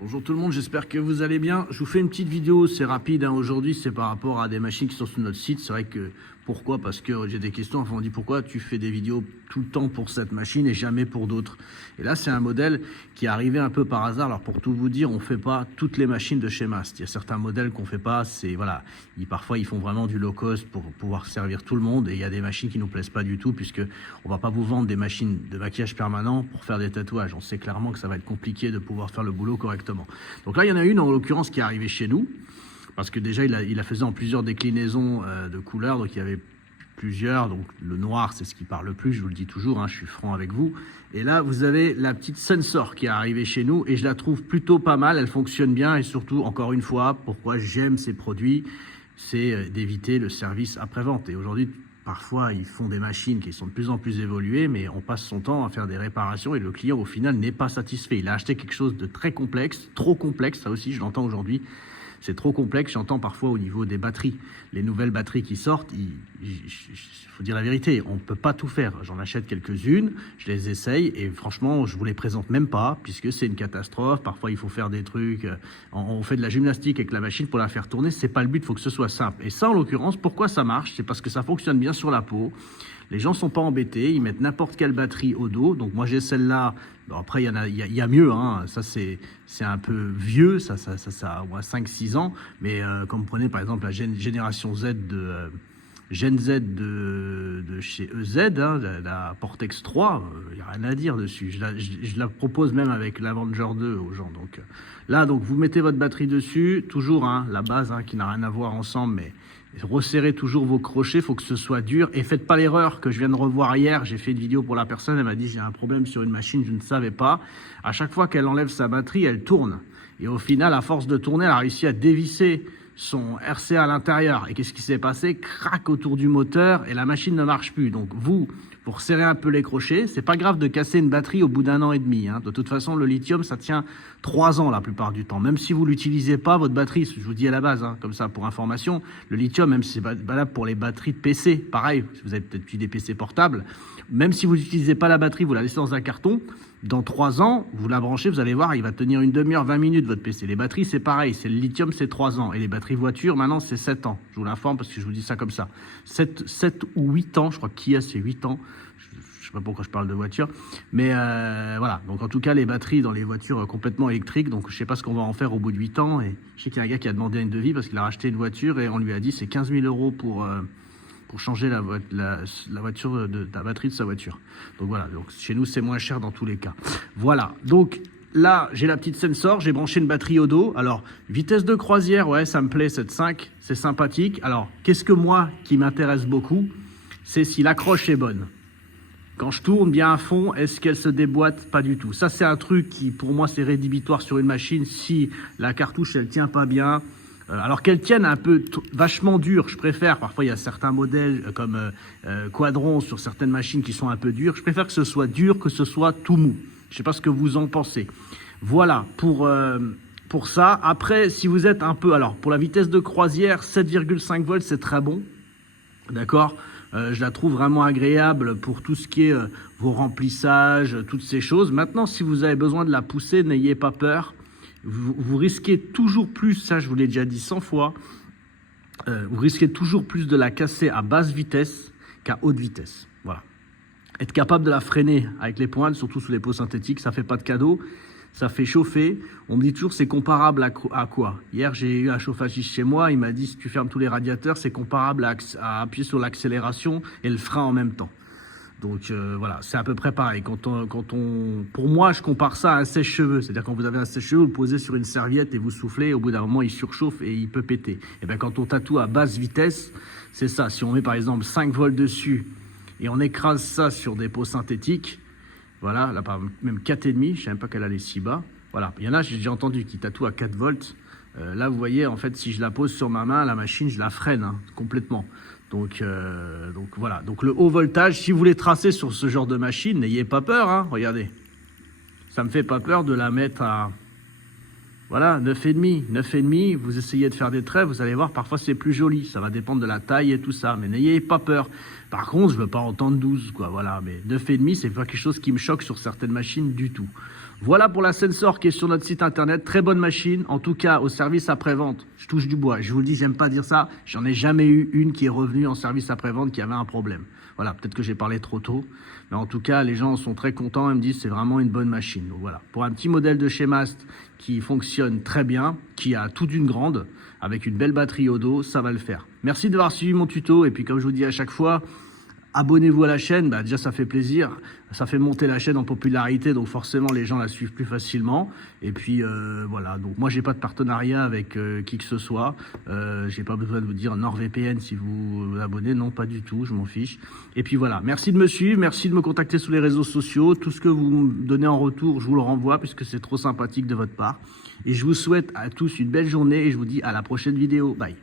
Bonjour tout le monde, j'espère que vous allez bien. Je vous fais une petite vidéo, c'est rapide aujourd'hui, c'est par rapport à des machines qui sont sur notre site. C'est vrai que, pourquoi? Parce que j'ai des questions, enfin on dit pourquoi tu fais des vidéos tout le temps pour cette machine et jamais pour d'autres. Et là c'est un modèle qui est arrivé un peu par hasard. Alors pour tout vous dire, on ne fait pas toutes les machines de chez Mast. Il y a certains modèles qu'on ne fait pas, c'est voilà, parfois ils font vraiment du low cost pour pouvoir servir tout le monde. Et il y a des machines qui ne nous plaisent pas du tout, puisque on ne va pas vous vendre des machines de maquillage permanent pour faire des tatouages. On sait clairement que ça va être compliqué de pouvoir faire le boulot correctement. Donc là, il y en a une en l'occurrence qui est arrivée chez nous, parce que déjà, il la faisait en plusieurs déclinaisons de couleurs, donc il y avait plusieurs, donc le noir, c'est ce qui parle le plus, je vous le dis toujours, hein, je suis franc avec vous. Et là, vous avez la petite Sensor qui est arrivée chez nous, et je la trouve plutôt pas mal, elle fonctionne bien, et surtout, encore une fois, pourquoi j'aime ces produits, c'est d'éviter le service après-vente. Et aujourd'hui, parfois, ils font des machines qui sont de plus en plus évoluées, mais on passe son temps à faire des réparations et le client, au final, n'est pas satisfait. Il a acheté quelque chose de très complexe, trop complexe, ça aussi, je l'entends aujourd'hui. C'est trop complexe, j'entends parfois au niveau des batteries. Les nouvelles batteries qui sortent, il faut dire la vérité, on ne peut pas tout faire. J'en achète quelques-unes, je les essaye et franchement, je ne vous les présente même pas puisque c'est une catastrophe. Parfois, il faut faire des trucs, on fait de la gymnastique avec la machine pour la faire tourner. Ce n'est pas le but, il faut que ce soit simple. Et ça, en l'occurrence, pourquoi ça marche? C'est parce que ça fonctionne bien sur la peau. Les gens ne sont pas embêtés, ils mettent n'importe quelle batterie au dos. Donc moi j'ai celle-là. Bon, après il y a mieux, hein. Ça c'est un peu vieux, ça a au moins 5-6 ans. Mais comme vous prenez par exemple la génération Z Gen Z de chez EZ, hein, la Portex 3, il n'y a rien à dire dessus. Je la propose même avec l'Avenger 2 aux gens. Donc là, donc vous mettez votre batterie dessus, toujours hein, la base hein, qui n'a rien à voir ensemble, mais resserrez toujours vos crochets, il faut que ce soit dur. Et faites pas l'erreur que je viens de revoir hier. J'ai fait une vidéo pour la personne, elle m'a dit j'ai un problème sur une machine, je ne savais pas. À chaque fois qu'elle enlève sa batterie, elle tourne. Et au final, à force de tourner, elle a réussi à dévisser son RCA à l'intérieur. Et qu'est-ce qui s'est passé? Crac autour du moteur et la machine ne marche plus. Donc vous resserrer un peu les crochets, c'est pas grave de casser une batterie au bout d'1 an et demi. Hein. De toute façon, le lithium, ça tient 3 ans la plupart du temps. Même si vous l'utilisez pas, votre batterie, je vous dis à la base, hein, comme ça pour information, le lithium, même si c'est valable pour les batteries de PC, pareil, si vous avez peut-être eu des PC portables, même si vous n'utilisez pas la batterie, vous la laissez dans un carton, dans 3 ans, vous la branchez, vous allez voir, il va tenir une demi-heure, 20 minutes votre PC. Les batteries, c'est pareil, c'est le lithium, c'est 3 ans. Et les batteries voitures, maintenant, c'est 7 ans. Je vous l'informe parce que je vous dis ça comme ça. 7 ou 8 ans, je crois qu'il y a c'est 8 ans. Je ne sais pas pourquoi je parle de voiture. Mais voilà, donc en tout cas, les batteries dans les voitures complètement électriques, donc je ne sais pas ce qu'on va en faire au bout de 8 ans. Et je sais qu'il y a un gars qui a demandé une devis parce qu'il a racheté une voiture et on lui a dit c'est 15 000 € pour changer la voiture la batterie de sa voiture. Donc voilà, donc chez nous c'est moins cher dans tous les cas. Voilà, donc là j'ai la petite Sensor, j'ai branché une batterie au dos. Alors vitesse de croisière, ouais ça me plaît, 7.5, c'est sympathique. Alors qu'est-ce que moi qui m'intéresse beaucoup, c'est si l'accroche est bonne. Quand je tourne bien à fond, est-ce qu'elle se déboîte? Pas du tout. Ça c'est un truc qui pour moi c'est rédhibitoire sur une machine si la cartouche elle tient pas bien. Alors qu'elle tienne un peu vachement dur, je préfère. Parfois, il y a certains modèles comme Quadron sur certaines machines qui sont un peu durs. Je préfère que ce soit dur, que ce soit tout mou. Je ne sais pas ce que vous en pensez. Voilà pour ça. Après, si vous êtes un peu... Alors, pour la vitesse de croisière, 7,5 volts, c'est très bon. D'accord, je la trouve vraiment agréable pour tout ce qui est vos remplissages, toutes ces choses. Maintenant, si vous avez besoin de la pousser, n'ayez pas peur. Vous risquez toujours plus, ça je vous l'ai déjà dit 100 fois, vous risquez toujours plus de la casser à basse vitesse qu'à haute vitesse. Voilà. Être capable de la freiner avec les pointes, surtout sous les peaux synthétiques, ça fait pas de cadeau, ça fait chauffer. On me dit toujours c'est comparable à quoi? Hier j'ai eu un chauffagiste chez moi, il m'a dit si tu fermes tous les radiateurs, c'est comparable à appuyer sur l'accélération et le frein en même temps. Donc voilà, c'est à peu près pareil. Pour moi, je compare ça à un sèche-cheveux. C'est-à-dire quand vous avez un sèche-cheveux, vous le posez sur une serviette et vous soufflez, au bout d'un moment, il surchauffe et il peut péter. Et bien quand on tatoue à basse vitesse, c'est ça. Si on met par exemple 5 volts dessus et on écrase ça sur des peaux synthétiques, voilà, là même 4,5, je ne sais même pas qu'elle allait si bas. Voilà, il y en a, j'ai déjà entendu, qui tatouent à 4 volts. Là, vous voyez, en fait, si je la pose sur ma main, la machine, je la freine hein, complètement. Donc voilà, donc le haut voltage, si vous voulez tracer sur ce genre de machine, n'ayez pas peur, hein, regardez. Ça me fait pas peur de la mettre à, voilà, 9,5, vous essayez de faire des traits, vous allez voir, parfois c'est plus joli, ça va dépendre de la taille et tout ça, mais n'ayez pas peur. Par contre, je veux pas entendre 12, quoi, voilà, mais 9,5, c'est pas quelque chose qui me choque sur certaines machines du tout. Voilà pour la Sensor qui est sur notre site internet. Très bonne machine. En tout cas, au service après-vente, je touche du bois. Je vous le dis, j'aime pas dire ça. J'en ai jamais eu une qui est revenue en service après-vente qui avait un problème. Voilà, peut-être que j'ai parlé trop tôt. Mais en tout cas, les gens sont très contents et me disent c'est vraiment une bonne machine. Donc voilà, pour un petit modèle de chez Mast qui fonctionne très bien, qui a toute une grande, avec une belle batterie au dos, ça va le faire. Merci d'avoir suivi mon tuto. Et puis comme je vous dis à chaque fois, abonnez-vous à la chaîne, déjà ça fait plaisir, ça fait monter la chaîne en popularité, donc forcément les gens la suivent plus facilement. Et puis voilà, donc moi j'ai pas de partenariat avec qui que ce soit, j'ai pas besoin de vous dire NordVPN si vous vous abonnez, non pas du tout, je m'en fiche. Et puis voilà, merci de me suivre, merci de me contacter sur les réseaux sociaux, tout ce que vous me donnez en retour, je vous le renvoie puisque c'est trop sympathique de votre part. Et je vous souhaite à tous une belle journée et je vous dis à la prochaine vidéo, bye.